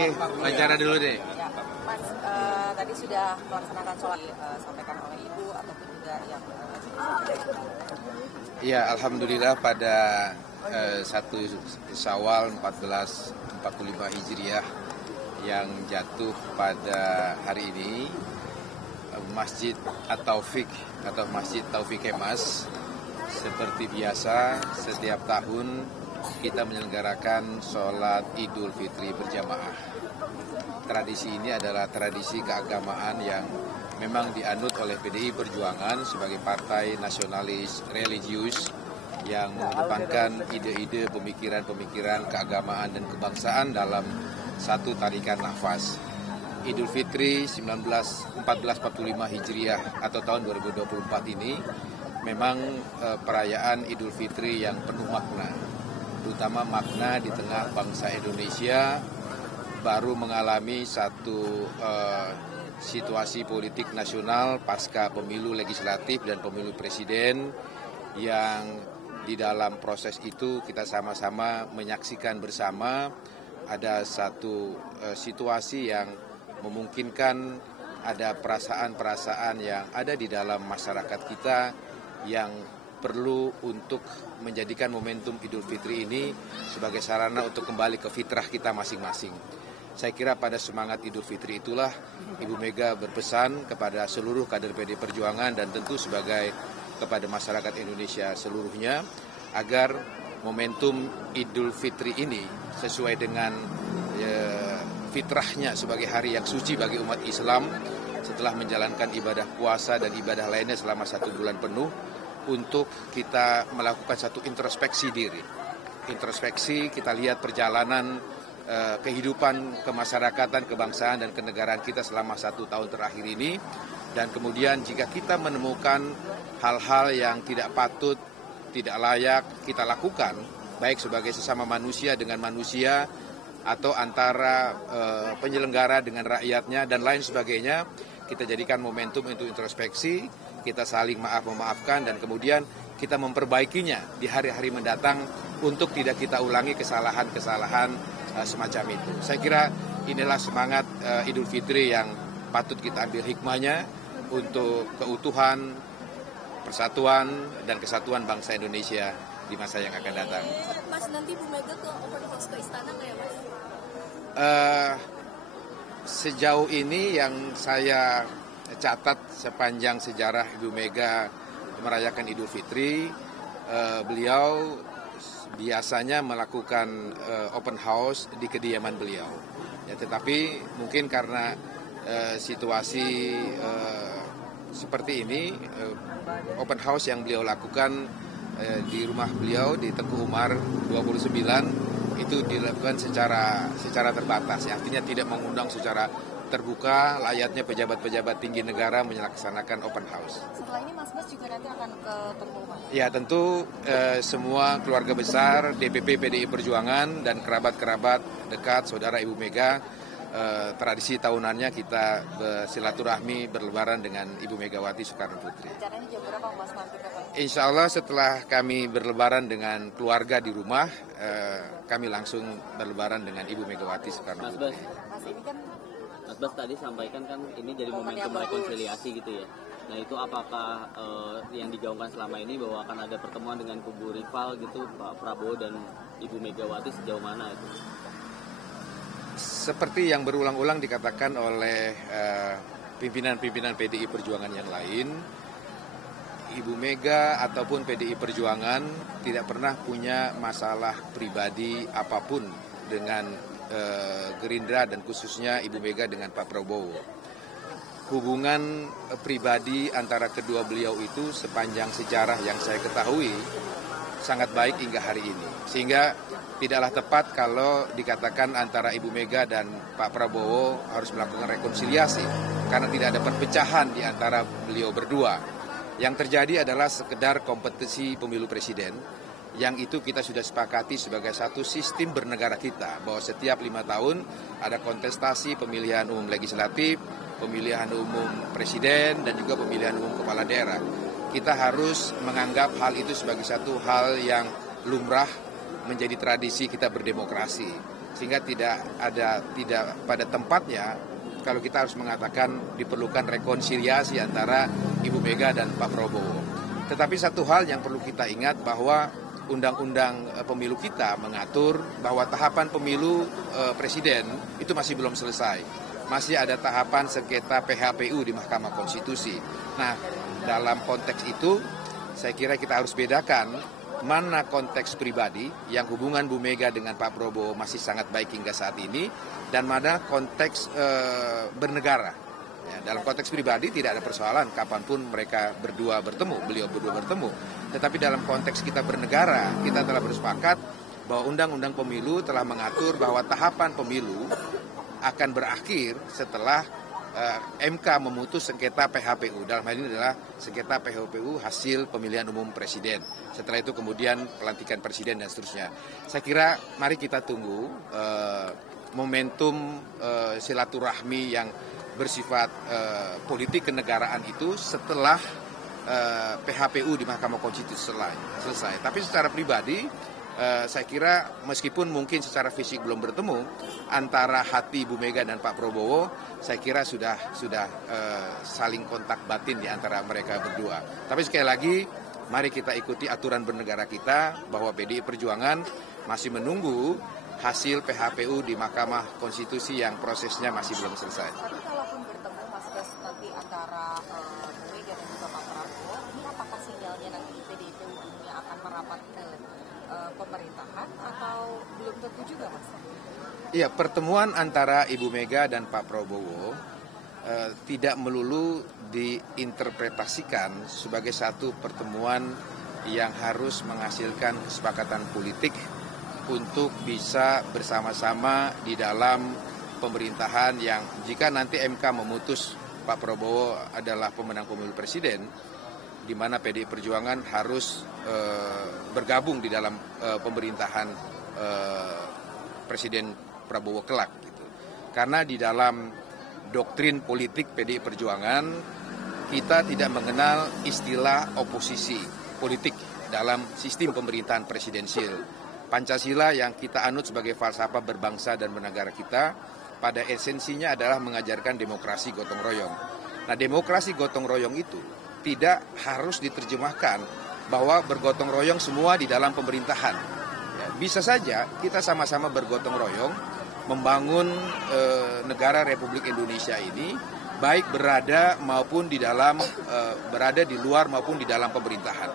Oke, wawancara dulu deh. Ya, Mas, tadi sudah melaksanakan sholat sampaikan oleh Ibu ataupun juga yang Ya, alhamdulillah pada 1 Syawal 1445 Hijriah yang jatuh pada hari ini, Masjid At-Taufik atau Masjid Taufik Kemas seperti biasa setiap tahun kita menyelenggarakan sholat Idul Fitri berjamaah. Tradisi ini adalah tradisi keagamaan yang memang dianut oleh PDI Perjuangan sebagai partai nasionalis religius yang mengedepankan ide-ide pemikiran-pemikiran keagamaan dan kebangsaan dalam satu tarikan nafas. Idul Fitri 1445 Hijriah atau tahun 2024 ini memang perayaan Idul Fitri yang penuh makna, terutama makna di tengah bangsa Indonesia baru mengalami satu situasi politik nasional pasca pemilu legislatif dan pemilu presiden yang di dalam proses itu kita sama-sama menyaksikan bersama ada satu situasi yang memungkinkan ada perasaan-perasaan yang ada di dalam masyarakat kita yang perlu untuk menjadikan momentum Idul Fitri ini sebagai sarana untuk kembali ke fitrah kita masing-masing. Saya kira pada semangat Idul Fitri itulah Ibu Mega berpesan kepada seluruh kader PD Perjuangan dan tentu sebagai kepada masyarakat Indonesia seluruhnya agar momentum Idul Fitri ini sesuai dengan fitrahnya sebagai hari yang suci bagi umat Islam setelah menjalankan ibadah puasa dan ibadah lainnya selama 1 bulan penuh untuk kita melakukan satu introspeksi diri. Introspeksi, kita lihat perjalanan kehidupan kemasyarakatan, kebangsaan dan kenegaraan kita selama 1 tahun terakhir ini dan kemudian jika kita menemukan hal-hal yang tidak patut, tidak layak kita lakukan baik sebagai sesama manusia dengan manusia atau antara penyelenggara dengan rakyatnya dan lain sebagainya, kita jadikan momentum untuk introspeksi, kita saling memaafkan dan kemudian kita memperbaikinya di hari-hari mendatang untuk tidak kita ulangi kesalahan-kesalahan semacam itu. Saya kira inilah semangat Idul Fitri yang patut kita ambil hikmahnya untuk keutuhan, persatuan dan kesatuan bangsa Indonesia di masa yang akan datang. Mas, nanti Bu Mega ke open house ke istana nggak ya, Mas? Sejauh ini yang saya catat sepanjang sejarah Ibu Mega merayakan Idul Fitri, beliau biasanya melakukan open house di kediaman beliau. Ya, tetapi mungkin karena situasi seperti ini, open house yang beliau lakukan di rumah beliau di Teguh Umar 29 itu dilakukan secara terbatas, ya, artinya tidak mengundang secara terbuka layaknya pejabat-pejabat tinggi negara melaksanakan open house. setelah ini Mas Bas juga nanti akan ke Teguh Umar. Ya tentu semua keluarga besar DPP PDI Perjuangan dan kerabat-kerabat dekat saudara Ibu Mega, tradisi tahunannya kita bersilaturahmi berlebaran dengan Ibu Megawati Soekarno Putri. Rencananya jam berapa Mas nanti ke Teguh? Insya Allah setelah kami berlebaran dengan keluarga di rumah, kami langsung berlebaran dengan Ibu Megawati Soekarno Putri. Mas, ini kan Mas Bas tadi sampaikan kan ini jadi momentum rekonsiliasi gitu ya. Nah itu apakah yang digaungkan selama ini bahwa akan ada pertemuan dengan kubu rival gitu Pak Prabowo dan Ibu Megawati sejauh mana itu? Seperti yang berulang-ulang dikatakan oleh pimpinan-pimpinan PDI Perjuangan yang lain, Ibu Mega ataupun PDI Perjuangan tidak pernah punya masalah pribadi apapun dengan Gerindra dan khususnya Ibu Mega dengan Pak Prabowo. Hubungan pribadi antara kedua beliau itu sepanjang sejarah yang saya ketahui sangat baik hingga hari ini. Sehingga tidaklah tepat kalau dikatakan antara Ibu Mega dan Pak Prabowo harus melakukan rekonsiliasi karena tidak ada perpecahan di antara beliau berdua. Yang terjadi adalah sekedar kompetisi pemilu presiden yang itu kita sudah sepakati sebagai satu sistem bernegara kita bahwa setiap 5 tahun ada kontestasi pemilihan umum legislatif, pemilihan umum presiden dan juga pemilihan umum kepala daerah. Kita harus menganggap hal itu sebagai satu hal yang lumrah menjadi tradisi kita berdemokrasi. sehingga tidak pada tempatnya kalau kita harus mengatakan diperlukan rekonsiliasi antara Ibu Mega dan Pak Prabowo. Tetapi satu hal yang perlu kita ingat bahwa Undang-Undang Pemilu kita mengatur bahwa tahapan pemilu presiden itu masih belum selesai. Masih ada tahapan sengketa PHPU di Mahkamah Konstitusi. Nah, dalam konteks itu saya kira kita harus bedakan mana konteks pribadi yang hubungan Bu Mega dengan Pak Prabowo masih sangat baik hingga saat ini, dan mana konteks bernegara. Ya, dalam konteks pribadi tidak ada persoalan kapanpun mereka beliau berdua bertemu. Tetapi dalam konteks kita bernegara, kita telah bersepakat bahwa Undang-Undang Pemilu telah mengatur bahwa tahapan pemilu akan berakhir setelah MK memutus sengketa PHPU. Dalam hal ini adalah sengketa PHPU hasil pemilihan umum presiden. Setelah itu kemudian pelantikan presiden dan seterusnya. Saya kira mari kita tunggu momentum silaturahmi yang bersifat politik kenegaraan itu setelah PHPU di Mahkamah Konstitusi selesai. Tapi secara pribadi saya kira meskipun mungkin secara fisik belum bertemu antara hati Bu Mega dan Pak Prabowo, saya kira sudah saling kontak batin di antara mereka berdua. Tapi sekali lagi, mari kita ikuti aturan bernegara kita bahwa PDI Perjuangan masih menunggu hasil PHPU di Mahkamah Konstitusi yang prosesnya masih belum selesai. Tapi kalaupun bertemu Mas Des nanti antara Bu Mega dan juga Pak Prabowo, ini apakah sinyalnya nanti PDI Perjuangan akan merapat ke pemerintahan atau belum tentu juga, Mas? Iya, pertemuan antara Ibu Mega dan Pak Prabowo tidak melulu diinterpretasikan sebagai satu pertemuan yang harus menghasilkan kesepakatan politik untuk bisa bersama-sama di dalam pemerintahan yang jika nanti MK memutus Pak Prabowo adalah pemenang pemilu presiden, di mana PDI Perjuangan harus bergabung di dalam pemerintahan Presiden Prabowo kelak gitu. Karena di dalam doktrin politik PDI Perjuangan kita tidak mengenal istilah oposisi politik dalam sistem pemerintahan presidensial. Pancasila yang kita anut sebagai falsafah berbangsa dan bernegara kita pada esensinya adalah mengajarkan demokrasi gotong royong. Nah, demokrasi gotong royong itu tidak harus diterjemahkan bahwa bergotong royong semua di dalam pemerintahan. Ya, bisa saja kita sama-sama bergotong royong membangun negara Republik Indonesia ini, baik berada di luar maupun di dalam pemerintahan.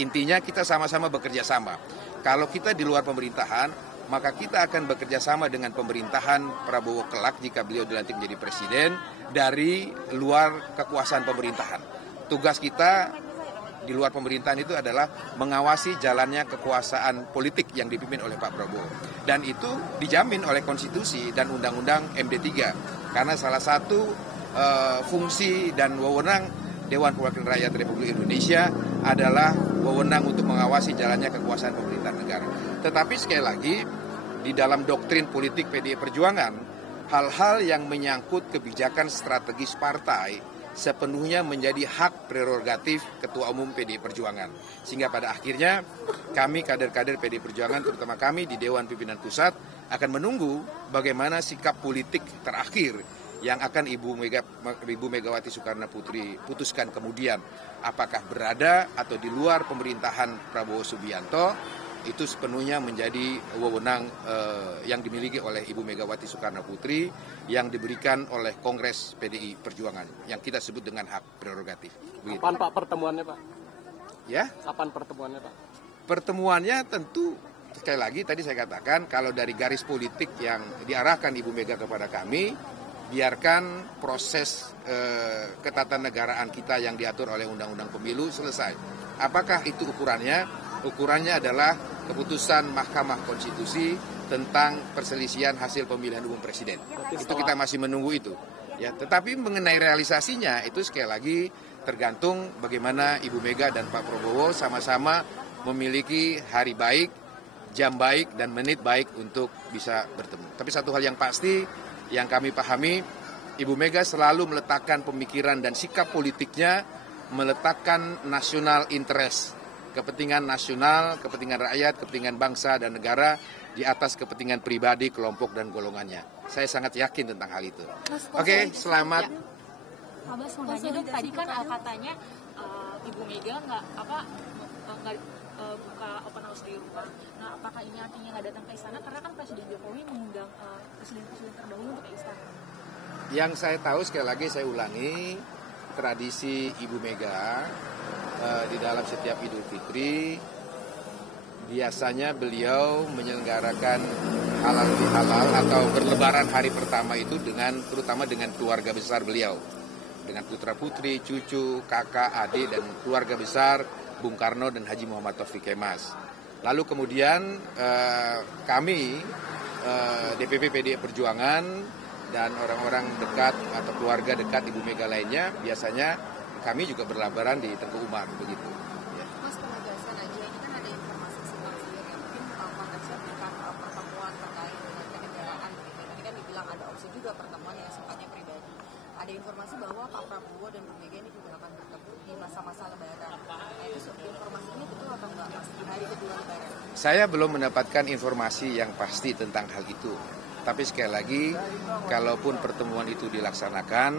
Intinya kita sama-sama bekerja sama. Kalau kita di luar pemerintahan, maka kita akan bekerja sama dengan pemerintahan Prabowo kelak jika beliau dilantik menjadi presiden dari luar kekuasaan pemerintahan. Tugas kita di luar pemerintahan itu adalah mengawasi jalannya kekuasaan politik yang dipimpin oleh Pak Prabowo. Dan itu dijamin oleh konstitusi dan undang-undang MD3. Karena salah satu fungsi dan wewenang Dewan Perwakilan Rakyat Republik Indonesia adalah wewenang untuk mengawasi jalannya kekuasaan pemerintahan negara. Tetapi sekali lagi, di dalam doktrin politik PDI Perjuangan, hal-hal yang menyangkut kebijakan strategis partai sepenuhnya menjadi hak prerogatif Ketua Umum PDI Perjuangan. Sehingga pada akhirnya kami kader-kader PDI Perjuangan, terutama kami di Dewan Pimpinan Pusat, akan menunggu bagaimana sikap politik terakhir yang akan Ibu Megawati Soekarno Putri putuskan kemudian. Apakah berada atau di luar pemerintahan Prabowo Subianto, itu sepenuhnya menjadi wewenang yang dimiliki oleh Ibu Megawati Soekarno Putri yang diberikan oleh Kongres PDI Perjuangan yang kita sebut dengan hak prerogatif. Begitu. Kapan Pak pertemuannya Pak? Ya? Kapan pertemuannya Pak? Pertemuannya tentu sekali lagi tadi saya katakan kalau dari garis politik yang diarahkan Ibu Mega kepada kami, biarkan proses ketatanegaraan kita yang diatur oleh Undang-Undang Pemilu selesai. Apakah itu ukurannya? Ukurannya adalah keputusan Mahkamah Konstitusi tentang perselisihan hasil pemilihan umum presiden. Itu kita masih menunggu itu. Ya, tetapi mengenai realisasinya itu sekali lagi tergantung bagaimana Ibu Mega dan Pak Prabowo sama-sama memiliki hari baik, jam baik, dan menit baik untuk bisa bertemu. Tapi satu hal yang pasti yang kami pahami, Ibu Mega selalu meletakkan pemikiran dan sikap politiknya meletakkan national interest, kepentingan nasional, kepentingan rakyat, kepentingan bangsa dan negara di atas kepentingan pribadi, kelompok, dan golongannya. Saya sangat yakin tentang hal itu. Oke, selamat. Pak Bas, mau nanya dong, tadi kan katanya Ibu Mega nggak buka open house di rumah. Nah, apakah ini artinya nggak datang ke istana? Karena kan Presiden Jokowi mengundang presiden-presiden terdahulu untuk ke istana. Yang saya tahu, sekali lagi saya ulangi, tradisi Ibu Mega di dalam setiap Idul Fitri, biasanya beliau menyelenggarakan halal bihalal atau berlebaran hari pertama itu terutama dengan keluarga besar beliau. Dengan putra-putri, cucu, kakak, adik, dan keluarga besar Bung Karno dan Haji Muhammad Taufik Kemas. Lalu kemudian kami, DPP PDI Perjuangan, dan orang-orang dekat atau keluarga dekat Ibu Mega lainnya, biasanya kami juga berlebaran di Tengku Umar, begitu. Mas, penegasan aja, ini kan ada informasi simpang siur yang mungkin konteksnya bukan pertemuan terkait dengan kenegaraan. Tadi kan dibilang ada opsi juga pertemuan yang sifatnya pribadi. Ada informasi bahwa Pak Prabowo dan Bu Mega ini juga akan bertemu di masa-masa Lebaran. Nah, itu informasinya betul atau enggak, Mas, di hari kedua Lebaran? Saya belum mendapatkan informasi yang pasti tentang hal itu. Tapi sekali lagi, kalaupun pertemuan itu dilaksanakan,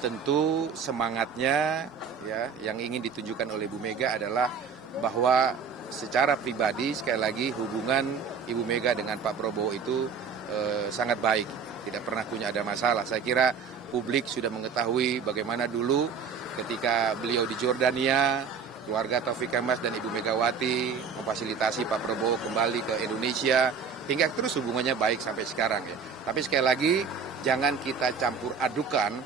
tentu semangatnya ya yang ingin ditunjukkan oleh Bu Mega adalah bahwa secara pribadi, sekali lagi, hubungan Ibu Mega dengan Pak Prabowo itu sangat baik, tidak pernah punya ada masalah. Saya kira publik sudah mengetahui bagaimana dulu ketika beliau di Jordania, keluarga Taufik Kemas dan Ibu Megawati memfasilitasi Pak Prabowo kembali ke Indonesia, hingga terus hubungannya baik sampai sekarang ya. Tapi sekali lagi, jangan kita campur adukan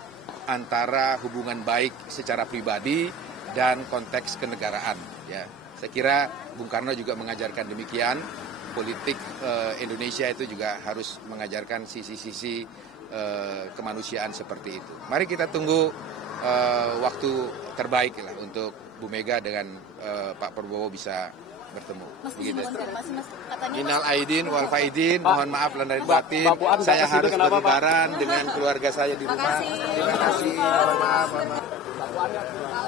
antara hubungan baik secara pribadi dan konteks kenegaraan ya. Saya kira Bung Karno juga mengajarkan demikian. Politik Indonesia itu juga harus mengajarkan sisi-sisi kemanusiaan seperti itu. Mari kita tunggu waktu terbaik lah untuk Bu Mega dengan Pak Prabowo bisa bertemu. Mas, begitu. konfirmasi, Mas. Katanya Minal aidin wal faidin, mohon maaf lahir batin. Saya harus berlebaran dengan keluarga saya di rumah. Terima kasih. Terima kasih. Mohon maaf.